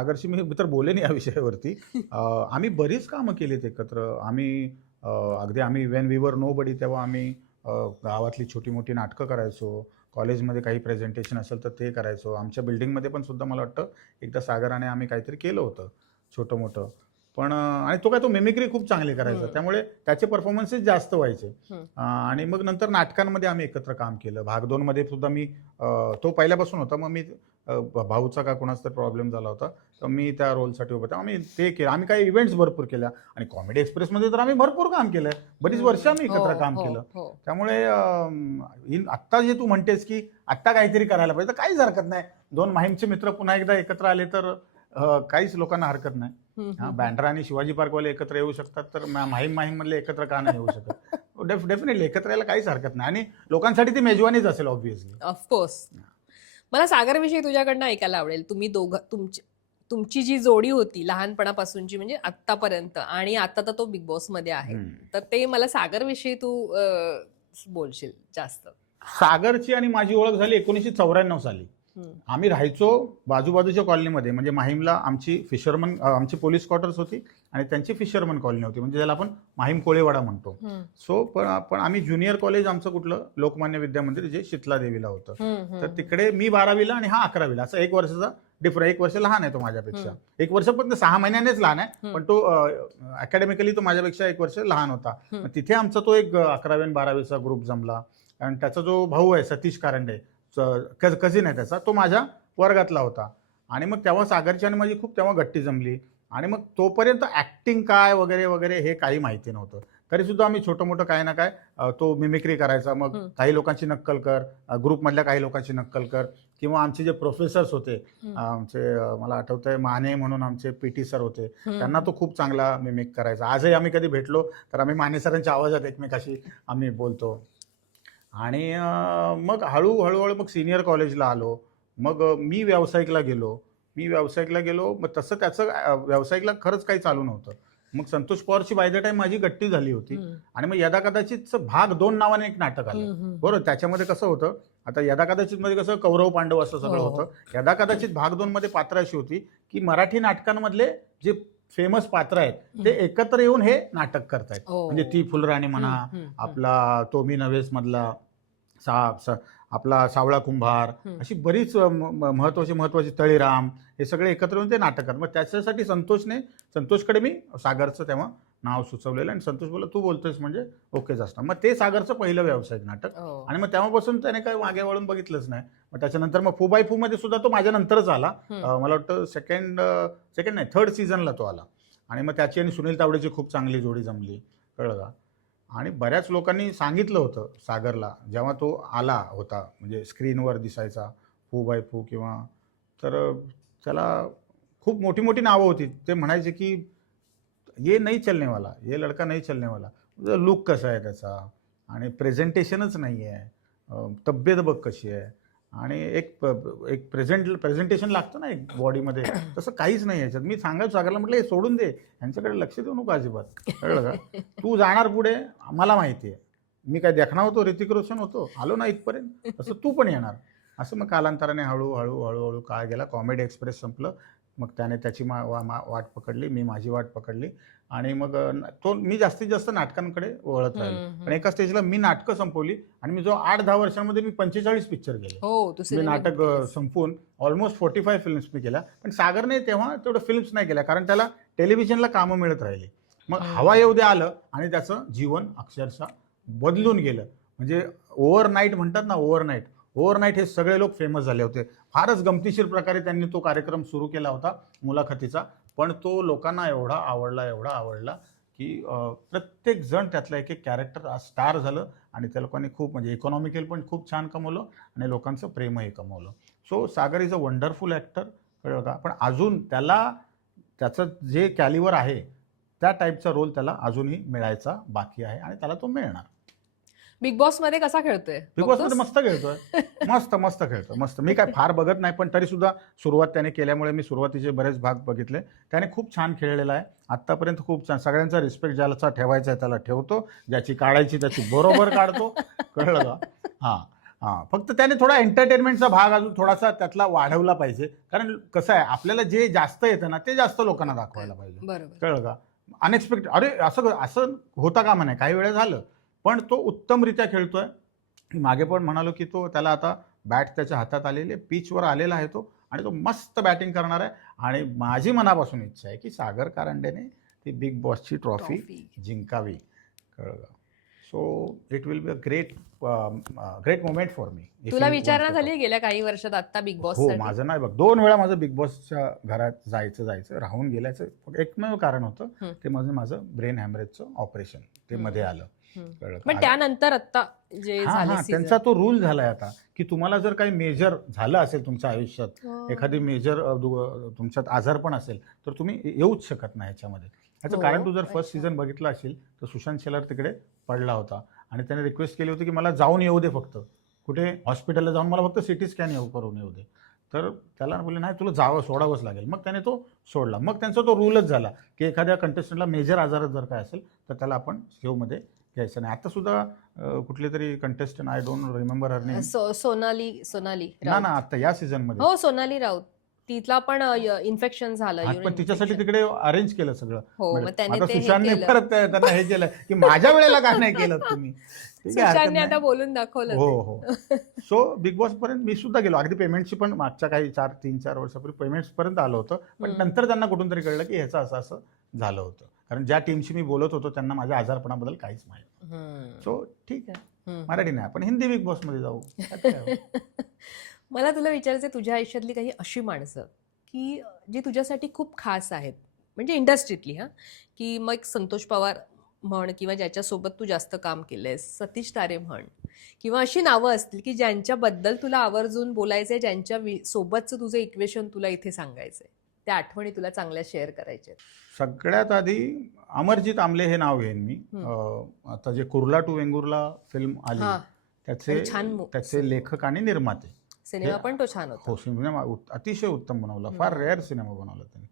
सागरशी मी तर बोलेन या विषयावरती. आम्ही बरीच कामं केलीत एकत्र. अगदी आम्ही वेन वी वर नोबडी तेव्हा आम्ही गावातली छोटी-मोठी नाटकं करायचो. कॉलेजमध्ये काही प्रेझेंटेशन असेल तर ते करायचो. आमच्या बिल्डिंगमध्ये पण सुद्धा मला वाटतं एकदा सागराने आम्ही काहीतरी केलं होतं छोटं-मोठं. पण आणि तो मिमिक्री खूप चांगली करायचा. त्यामुळे त्याचे परफॉर्मन्सेस जास्त व्हायचे. आणि मग नंतर नाटकांमध्ये आम्ही एकत्र काम केलं. भाग 2 मध्ये सुद्धा मी तो पहिल्यापासून होता. मग मी भाऊचा का कोणाचा तर प्रॉब्लेम झाला होता. तर मी त्या रोलसाठी उभा होतो. आम्ही ते केलं. आम्ही काही इव्हेंट्स भरपूर केल्या आणि कॉमेडी एक्सप्रेसमध्ये तर आम्ही भरपूर काम केलंय. बरीच वर्ष आम्ही हो, एकत्र काम हो, केलं. हो. त्यामुळे आत्ता जे तू म्हणतेस की आत्ता काहीतरी करायला पाहिजे, तर काहीच हरकत नाही. 2 माहीमचे मित्र पुन्हा एकदा एकत्र आले तर काहीच लोकांना हरकत नाही. बँड्रा आणि शिवाजी पार्कवाले एकत्र येऊ शकतात, तर माहीम मधले एकत्र का नाही येऊ शकत? डेफिनेटली एकत्र यायला काहीच हरकत नाही आणि लोकांसाठी ती मेजवानीच असेल ऑब्व्हियसली. ऑफकोर्स. मला सागरविषयी तुझ्याकडनं ऐकायला आवडेल. तुम्ही दोघं तुमची जी जोडी होती लहानपणापासूनची म्हणजे आत्तापर्यंत आणि आता तर तो बिग बॉस मध्ये आहे, तर ते मला सागरविषयी तू बोलशील जास्त. सागरची आणि माझी ओळख झाली 1994 साली. आम्ही राहायचो बाजूबाजूच्या कॉलनीमध्ये. म्हणजे माहीमला आमची पोलीस क्वार्टर्स होती आणि त्यांची फिशरमन कॉलनी होती, म्हणजे ज्याला आपण माहीम कोळेवाडा म्हणतो. सो पण आम्ही ज्युनियर कॉलेज आमचं कुठलं लोकमान्य विद्या मंदिर जे शितला देवीला होतं. तर तिकडे मी 12वीला आणि हा 11वीला, असं 1 वर्षाचा डिफरन्स. 1 वर्ष लहान आहे तो माझ्यापेक्षा. 1 वर्ष पण 6 महिन्यानेच लहान आहे, पण तो अकॅडमिकली तो माझ्यापेक्षा 1 वर्ष लहान होता. तिथे आमचा तो एक 11वी आणि 12वीचा ग्रुप जमला. आणि त्याचा जो भाऊ आहे सतीश कारंडे, कझिन आहे त्याचा, तो माझ्या वर्गातला होता. आणि मग तेव्हा सागरची आणि माझी खूप तेव्हा गट्टी जमली. आणि मग तोपर्यंत ऍक्टिंग काय वगैरे वगैरे हे काही माहिती नव्हतं. तरी सुद्धा आम्ही छोटं मोठं काय ना काय तो मिमिक्री करायचा. मग काही लोकांची नक्कल कर, ग्रुपमधल्या काही लोकांची नक्कल कर, किंवा आमचे जे प्रोफेसर्स होते आमचे, मला आठवतंय माने म्हणून आमचे पीटी सर होते, त्यांना तो खूप चांगला मिमिक करायचा. आजही आम्ही कधी भेटलो तर आम्ही माने सरांच्या आवाजात एकमेकाशी आम्ही बोलतो. आणि मग हळूहळू मग सिनियर कॉलेजला आलो. मग मी व्यावसायिकला गेलो. मग तसं त्याचं व्यावसायिकला खरंच काही चालू नव्हतं. मग संतोष पवारची बाय द टाइम माझी गट्टी झाली होती. आणि मग यदा कदाचित भाग 2 नावाने एक नाटक आलं. बरोबर. त्याच्यामध्ये कसं होतं, आता यदा कदाचित मध्ये कसं कौरव पांडव असं सगळं होतं. यदा कदाचित भाग 2 मध्ये पात्र अशी होती की मराठी नाटकांमधले जे फेमस पात्र आहेत ते एकत्र येऊन हे नाटक करतायत. म्हणजे ती फुलराणी म्हणा, आपला तो मी नव्हेच मधला आपला सावळा कुंभार, अशी बरीच महत्वाची तळीराम, हे सगळे एकत्र येऊन ते नाटक करतात. मग त्याच्यासाठी संतोषकडे मी सागरचं तेव्हा नाव सुचवलेलं आणि संतोष बोलला तू बोलतोयस म्हणजे ओकेच असतं. मग ते सागरचं पहिलं व्यावसायिक नाटक. आणि मग तेव्हापासून त्याने काही मागे वळून बघितलंच नाही. मग त्याच्यानंतर मग फू बाय फू मध्ये सुद्धा तो माझ्या नंतरच आला. मला वाटतं सेकंड नाही 3rd सीझनला तो आला. आणि मग त्याची आणि सुनील तावडेची खूप चांगली जोडी जमली, कळलं का. आणि बऱ्याच लोकांनी सांगितलं होतं सागरला जेव्हा तो आला होता, म्हणजे स्क्रीनवर दिसायचा फू बाय फू किंवा, तर त्याला खूप मोठी मोठी नावं होती. ते म्हणायचे की ये नहीं चलने वाला, ये लड़का नहीं चलने वाला. लुक कसा आहे त्याचा आणि प्रेझेंटेशनच नाही आहे, तब्येत बघ कशी आहे, आणि एक प्रेझेंटेशन लागतं ना एक बॉडीमध्ये, तसं काहीच नाही याच्यात. मी सांगायचं सागरला, म्हटलं हे सोडून दे, यांच्याकडे लक्ष देऊ नको अजिबात, कळलं का. तू जाणार पुढे, मला माहिती आहे. मी काय देखणार होतो, ऋतिक रोशन होतो, आलो ना इथपर्यंत, तसं तू पण येणार. असं मग कालांतराने हळूहळू काळ गेला. कॉमेडी एक्सप्रेस संपलं. मग त्याने त्याची वाट पकडली, मी माझी वाट पकडली. आणि मग मी जास्तीत जास्त नाटकांकडे वळत राहिलो. पण एका स्टेजला मी नाटकं संपवली आणि मी जो 8-10 वर्षांमध्ये मी 45 पिक्चर केले. मी नाटक संपवून ऑलमोस्ट 45 फिल्म्स मी केल्या. पण सागरने तेव्हा तेवढं फिल्म्स नाही केल्या, कारण त्याला टेलिव्हिजनला कामं मिळत राहिली. मग हवा येऊ दे आलं आणि त्याचं जीवन अक्षरशः बदलून गेलं. म्हणजे ओव्हरनाईट म्हणतात ना, ओव्हरनाईट हे सगळे लोक फेमस झाले होते. फारच गमतीशीर प्रकारे त्यांनी तो कार्यक्रम सुरू केला होता मुलाखतीचा. पण तो लोकांना एवढा आवडला की प्रत्येक जण त्यातला एक कॅरेक्टर स्टार झालं. आणि त्या लोकांनी खूप, म्हणजे इकॉनॉमिकल पण खूप छान कमवलं आणि लोकांचं प्रेमही कमवलं. So Sagar is a wonderful actor, कळलं का. पण अजून त्याचं जे कॅलिवर आहे त्या टाईपचा रोल त्याला अजूनही मिळायचा बाकी आहे आणि त्याला तो मिळणार. बिग बॉस मध्ये कसा खेळतोय? बिग बॉस मध्ये मस्त खेळतोय, मस्त खेळतोय, मस्त. मी काय फार बघत नाही, पण तरी सुद्धा सुरुवात त्याने केल्यामुळे मी सुरुवातीचे बरेच भाग बघितले. त्याने खूप छान खेळलेला आहे आत्तापर्यंत, खूप छान. सगळ्यांचा रिस्पेक्ट ज्याला ठेवायचा आहे त्याला ठेवतो, ज्याची काढायची त्याची बरोबर काढतो, कळलं का. हां, हां, फक्त त्याने थोडा एंटरटेनमेंटचा भाग अजून थोडासा त्यातला वाढवला पाहिजे. कारण कसं आहे, आपल्याला जे जास्त येतं ना ते जास्त लोकांना दाखवायला पाहिजे. बरोबर. कळलं का? अनएक्सपेक्टेड, अरे असं असं होता कामा नये, काही वेळा झालं. पण तो उत्तमरित्या खेळतोय. मागे पण म्हणालो की तो त्याला आता बॅट त्याच्या हातात आलेली आहे, पिचवर आलेला आहे तो आणि तो मस्त बॅटिंग करणार आहे. आणि माझी मनापासून इच्छा आहे की सागर कारंडेने ती बिग बॉसची ट्रॉफी जिंकावी. कळलं का? So it will be a great moment for me. तुला विचारणा झाली गेल्या काही वर्षात आता बिग बॉस? हो, माझं नाही बघ, 2 वेळा माझं बिग बॉसच्या घरात जायचं राहून गेल्याचं एकमेव कारण होतं ते माझं ब्रेन हॅमरेजचं ऑपरेशन ते मध्ये आलं. कळलं का? पण त्यानंतर आता जे झाले त्यांचा तो रूल झालाय आता की तुम्हाला जर काही मेजर झालं असेल तुमच्या आयुष्यात, एखादी मेजर तुमच्यात आजार पण असेल तर तुम्ही येऊच शकत नाही ह्याच्यामध्ये. ह्याचं कारण तू जर फर्स्ट सीझन बघितलं असेल तर सुशांत शेलार तिकडे पडला होता आणि त्याने रिक्वेस्ट केली होती की मला जाऊन येऊ दे, फक्त कुठे हॉस्पिटलला जाऊन मला फक्त सिटी स्कॅन करून येऊ दे. तर त्याला बोलले नाही, तुला सोडावंच लागेल. मग त्याने तो सोडला. मग त्यांचा तो रूलच झाला की एखाद्या कंटेस्टंटला मेजर आजार जर काय असेल तर त्याला आपण शोमध्ये घ्यायचं नाही. आता सुद्धा कुठले तरी contestant, I don't remember her name, Sonali ना आता या सीझन मध्ये. हो, सोनाली राऊत, तिथला पण इन्फेक्शन झालं. पण तिच्यासाठी तिकडे अरेंज केलं सगळं. हो, मग त्याने आता ते सुशांतने परत त्यांना हे केलं की माझ्या वेळेला काय नाही केलं तुम्ही. सुशांतने आता बोलून दाखवलं. हो. सो बिग बॉस पर्यंत मी सुद्धा गेलो. अगदी पेमेंटची पण मागच्या काही 3-4 वर्षापूर्वी पेमेंट्स पर्यंत आलं होतं. पण नंतर त्यांना कुठून तरी कळलं की ह्याचं असं झालं होतं. कारण ज्या टीमशी मी बोलत होतो त्यांना माझ्या आजारपणाबद्दल काहीच माहिती. सो ठीक आहे, मराठी नाही, आपण हिंदी बिग बॉस मध्ये जाऊ. मला तुला विचारायचं, तुझ्या आयुष्यातली काही अशी माणसं की जी तुझ्यासाठी खूप खास आहेत, म्हणजे इंडस्ट्रीतली, की मग संतोष पवार म्हण किंवा ज्याच्यासोबत तू जास्त काम केलंयस, सतीश तारे म्हण, किंवा अशी नावं असतील की ज्यांच्याबद्दल तुला आवर्जून बोलायचंय, ज्यांच्या सोबतचं तुझं इक्वेशन तुला इथे सांगायचंय, त्या आठवणी तुला चांगल्या शेअर करायच्या? सगळ्यात आधी अमरजीत आमले हे नाव घेईन मी. आता जे कुर्ला टू वेंगुर्ला फिल्म आली त्याचे लेखक आणि निर्माते. सिनेमा पण तो छान होता. हो, सिनेमा अतिशय उत्तम बनवला, फार रेअर सिनेमा बनवला त्यांनी.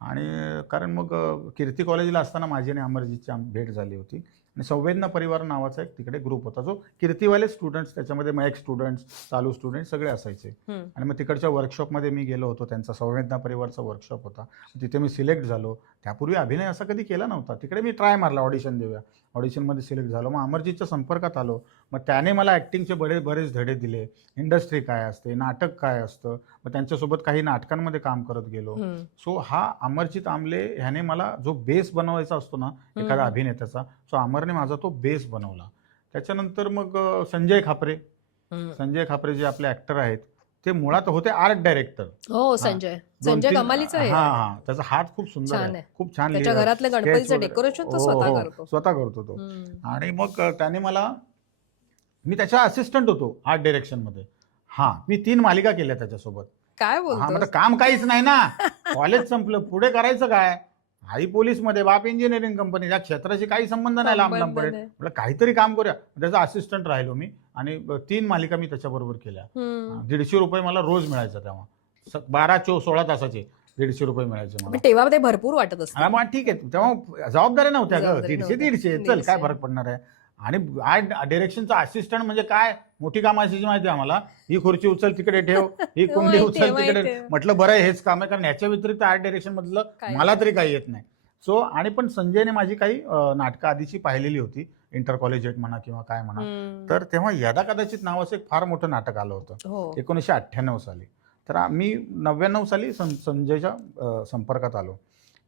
आणि कारण मग कीर्ती कॉलेजला असताना माझी आणि अमरजीतची भेट झाली होती आणि संवेदना परिवार नावाचा एक तिकडे ग्रुप होता, जो कीर्तीवाले स्टुडंट्स, त्याच्यामध्ये मॅक स्टुडंट्स, चालू स्टुडंट्स सगळे असायचे. आणि मग तिकडच्या वर्कशॉपमध्ये मी गेलो होतो, त्यांचा संवेदना परिवारचा वर्कशॉप होता, तिथे मी सिलेक्ट झालो. त्यापूर्वी अभिनय असा कधी केला नव्हता. तिकडे मी ट्राय मारला, ऑडिशन देऊया, ऑडिशनमध्ये सिलेक्ट झालो. मग अमरजीतच्या संपर्कात आलो. मग त्याने मला ॲक्टिंगचे बरेच धडे दिले, इंडस्ट्री काय असते, नाटक काय असतं. मग त्यांच्यासोबत काही नाटकांमध्ये काम करत गेलो. सो हा अमरजीत आमले ह्याने मला जो बेस बनवायचा असतो ना एखाद्या अभिनेत्याचा, सो अमरने माझा तो बेस बनवला. त्याच्यानंतर मग संजय खापरे जे आपले ऍक्टर आहेत, ते मुळात होते आर्ट डायरेक्टर. हो, संजय कमालीचा आहे. हा, त्याचा हात खूप सुंदर आहे, खूप छान. त्याच्या घरातलं गणपतीचं डेकोरेशन तो स्वतः करतो तो. आणि मग त्याने मी त्याच्या असिस्टंट होतो आर्ट डायरेक्शन मध्ये. मी 3 मालिका केल्या त्याच्यासोबत. काय बोलतो? काम काहीच नाही ना, कॉलेज संपलं, पुढे करायचं काय? आई पोलीस मध्ये, बाप इंजिनिअरिंग कंपनी, या क्षेत्राशी काही संबंध नाही, लांब पडेल, म्हटलं काहीतरी काम करूया. त्याचा असिस्टंट राहिलो मी आणि 3 मालिका मी त्याच्याबरोबर केल्या. 150 रुपये मला रोज मिळायचा तेव्हा. 12-16 तासाचे 150 रुपये मिळायचे मला. तेव्हा ते भरपूर वाटत असतं. मग ठीक आहे, तेव्हा जबाबदाऱ्या नव्हत्या ग, 150 चल काय फरक पडणार आहे. आणि आर्ट डायरेक्शनचा असिस्टंट म्हणजे काय मोठी काम असायची माहिती आहे आम्हाला. ही खुर्ची उचल तिकडे ठेव, ही कुंडी उचल तिकडे. म्हटलं बरं आहे, हेच काम आहे, कारण ह्याच्या व्यतिरिक्त आर्ट डायरेक्शन मधलं मला तरी काही येत नाही. सो आणि पण संजयने माझी काही नाटकं आधीची पाहिलेली होती, इंटर कॉलेजिएट म्हणा किंवा काय म्हणा. तर तेव्हा यदा कदाचित नावाचं एक फार मोठं नाटक आलं होतं 1998 साली. तर मी 99 साली संजयच्या संपर्कात आलो.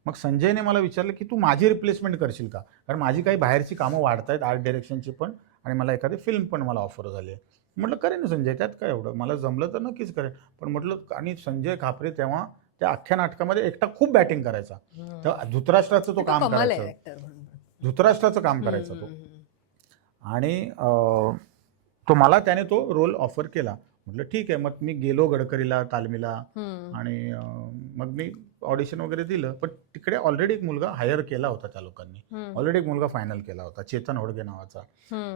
मग संजयने मला विचारलं की तू माझी रिप्लेसमेंट करशील का, कारण माझी काही बाहेरची कामं वाढत आहेत, आर्ट डायरेक्शनची पण, आणि मला एखादी फिल्म पण मला ऑफर झाली आहे. म्हटलं करेन संजय, त्यात काय एवढं, मला जमलं तर नक्कीच करेन. पण म्हटलं, आणि संजय खापरे तेव्हा त्या अख्ख्या नाटकामध्ये एकटा खूप बॅटिंग करायचा. तर धृतराष्ट्राचं तो काम करायचा, धृतराष्ट्राचं काम करायचा तो. आणि त्याने तो रोल ऑफर केला. म्हटलं ठीक आहे. मग मी गेलो गडकरीला, तालमीला, आणि मग मी ऑडिशन वगैरे दिलं. पण तिकडे ऑलरेडी एक मुलगा हायर केला होता त्या लोकांनी, ऑलरेडी एक मुलगा फायनल केला होता, चेतन होडगे नावाचा.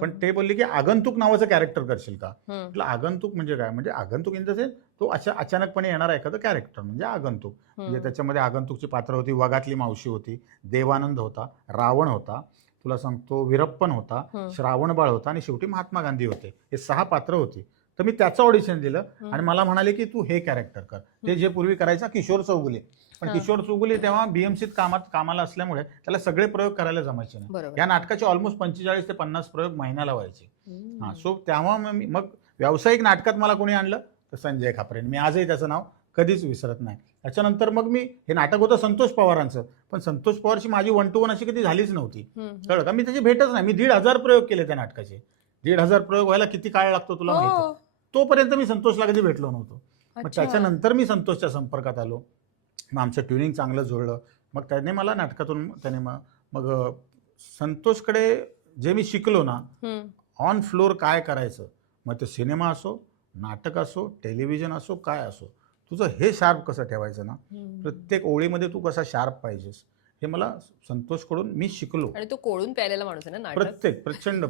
पण ते बोलले की आगंतुक नावाचं कॅरेक्टर करशील का. म्हटलं आगंतुक म्हणजे काय, म्हणजे आगंतुक इन द सेन्स तो अचानकपणे येणारा एखादं कॅरेक्टर म्हणजे आगंतुक. म्हणजे त्याच्यामध्ये आगंतुकची पात्र होती, वाघातली मावशी होती, देवानंद होता, रावण होता, तुला सांगतो वीरप्पन होता, श्रावणबाळ होता, आणि शेवटी महात्मा गांधी होते. हे 6 पात्र होती. तर मी त्याचं ऑडिशन दिलं आणि मला म्हणाले की तू हे कॅरेक्टर कर, ते जे पूर्वी करायचा किशोर चौगुले. पण हा. किशोर चौगुले तेव्हा बीएमसीत कामाला असल्यामुळे त्याला सगळे प्रयोग करायला जमायचे नाही. बरोबर. या नाटकाचे ऑलमोस्ट 45 ते 50 प्रयोग महिन्याला व्हायचे. हम्म. हा, सो तेव्हा मग व्यावसायिक नाटकात मला कोणी आणलं तर संजय खापरे. मी आजही त्याचं नाव कधीच विसरत नाही. त्याच्यानंतर मग मी हे नाटक होतं संतोष पवारांचं, पण संतोष पवारची माझी 1 to 1 अशी कधी झालीच नव्हती. कळलं का? मी त्याची भेटच नाही. मी 1,500 प्रयोग केले त्या नाटकाचे. 1,500 प्रयोग व्हायला किती काळ लागतो तुला माहिती आहे? हो. तोपर्यंत मी संतोषला कधी भेटलो नव्हतो. मग अच्छा. त्याच्यानंतर मी संतोषच्या संपर्कात आलो. मग आमचं ट्युनिंग चांगलं जुळलं. मग त्याने मला नाटकातून त्याने मग संतोषकडे जे मी शिकलो ना, हम्म. ऑन फ्लोअर काय करायचं, मग ते सिनेमा असो, नाटक असो, टेलिव्हिजन असो, काय असो, तुझं हे शार्प कसं ठेवायचं ना, हम्म. प्रत्येक ओळीमध्ये तू कसा शार्प पाहिजेस, हे मला संतोषकडून मी शिकलो. आणि तो कोळून प्यायलेला माणूस आहे ना नाटक. प्रचंड